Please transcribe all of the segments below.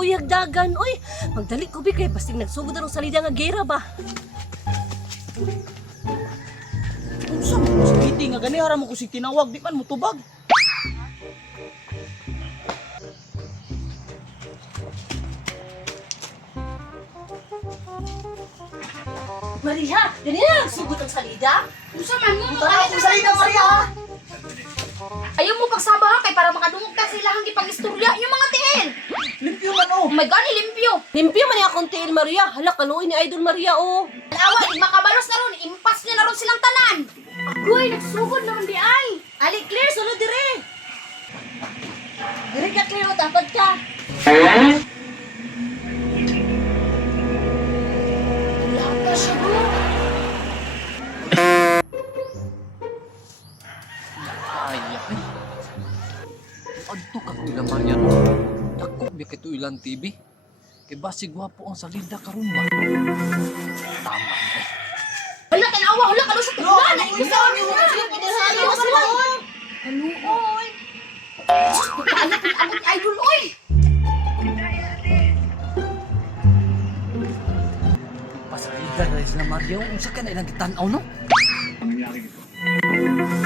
uyag dagan. Uy, magdali ko bi kay basig nagsugod na ng salida nga gera ba. Unsa mo si Kitty nga gani hara mo ko si tinawag di man mo tubag. Maria, dali na nagsugod ang salida. Unsa man mo? Tara ko salida Maria. Ayaw mo pagsaba ha kay para makadungog ka sila hang gipag-istorya yung mga tiil. Limpyo man oh. Oh my god, limpyo. Limpyo man akong tiil Maria. Hala kaluoy ni Idol Maria oh. Alawa, di makabalos na ron, impas niya na ron silang tanan. Agoy, nagsugod naman di ay. Ali Claire, sulod dire. Dire ka Claire, tapad ka. Lata siya bro. Ay, adto ka tila Maria. Dako bi kay ilang TV. Kay basi gwapo ang salida karon ba. Tama. Wala tanawa, wala ka sa tulan. Ay, gusto Ano mo mo na. siya pinasali mo sila. Haluoy. Ano pin abot ni idol oy. Pasalida na sila Maria. Unsa ka na ilang gitan-aw no?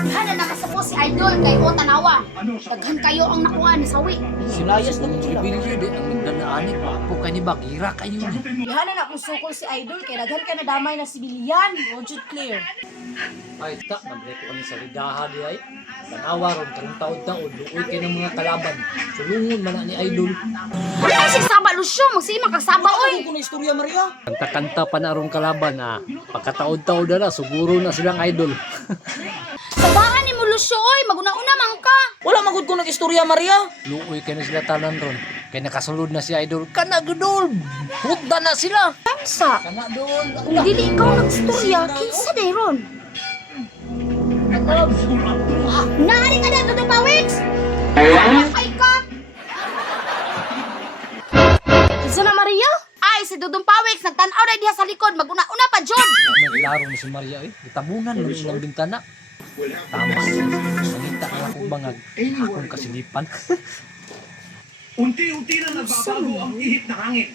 Hana nakasabo si idol kay o tanawa. Daghan kayo ang nakuha ni sawi. Silayas na sila. Sibilyo di ang nagdanaani gwapo kay ni Bagira kayo ni. Ihana na akong sukol si Idol kay daghan ka na damay na sibilian. Wajud Claire. Ay ta madre ko ani salidaha di ay. Tanawa ron karong taon-taon luoy kay ng mga kalaban. Sulungon man na ni Idol. Ay, sigsaba lusyo, magsima kagsaba oy. Ano ko na istorya Maria? Kanta-kanta pa na rong kalaban pagkataon-taon na siguro na silang idol. Sabaan ni mo lusyo oy, maguna-una man ka. Wala magud ko nag-istorya Maria. Luoy kay na sila tanan ron. Kay nakasulod na si idol. Kana gudol. Hugda na sila. Kansa, Kana doon. kung dili ikaw nagstorya, kinsa dayron? Naari ka na to pawiks. Ay ka. Kinsa na Maria? Ay, si Dudong Pawiks, nagtanaw na diha sa likod, maguna-una pa, John. May laro ni si Maria eh. Gitabunan mo ng bintana. Tama. Salita na akong bangag. Akong kasilipan. Unti-unti na nagbabago ang ihip ng hangin.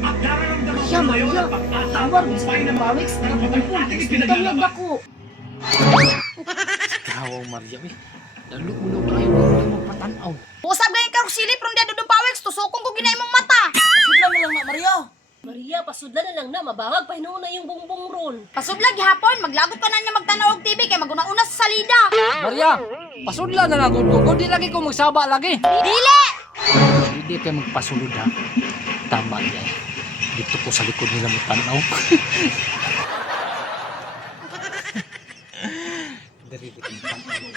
At nararamdaman ko Maria, ngayon Maria. ang pag-asa Tawag, ng Mr. bayan ng Pawiks, na kapatid ating ipinaglalaban. ako. Kawang Maria eh. Lalo-ulo kayo. Huwag mo patanaw. Usab gay ka silip ron dia Dudong Pawiks, tusukong ko ginay mong mata. Sudla na lang na Maria. Maria, pasudlan na lang na. Mabangag pa hinuon na yung bongbong ron. Pasublag gihapon, maglagot pa na niya magtanaw og TV kay maguna-una sa salida. Maria, pasudla na lang ko. Kung di lagi ko magsaba lagi. Dili! Hindi kayo magpasulod ha. Tama niya. Dito ko sa likod nila magtanaw. Dari dito magtanaw.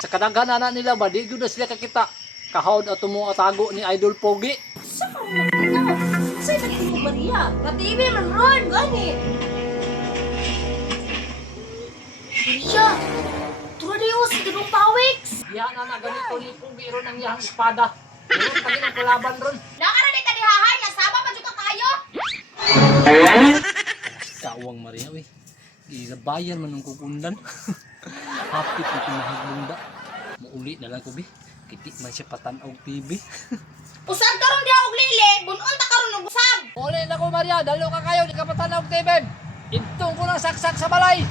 Sa kadaghan na nila ba, di na sila kakita. Kahawd at mo atago ni Idol Pogi. Sa ka mo nagtinaw? Sa'yo nagtinaw Maria? Ka-TV man ron, Gani. Maria! Tura niyo si Dudong Pawiks! Diyan na ganito ni Pogi ron ang iyang espada. Meron pa rin ang kalaban ron. Nakara di ka dihahay, nasama pa dyan ka kayo! Kawang Maria, we. Gilabayan man ng kukundan. Happy po kumahaglunda. Mauli na lang ko, be. Kiti man siya patanaw TV. Usab karon diha og lili, bunon ta karon og usab! Uli na ko, Maria. Dalo ka kayo, di ka patanaw TV. Itong ko lang saksak sa balay.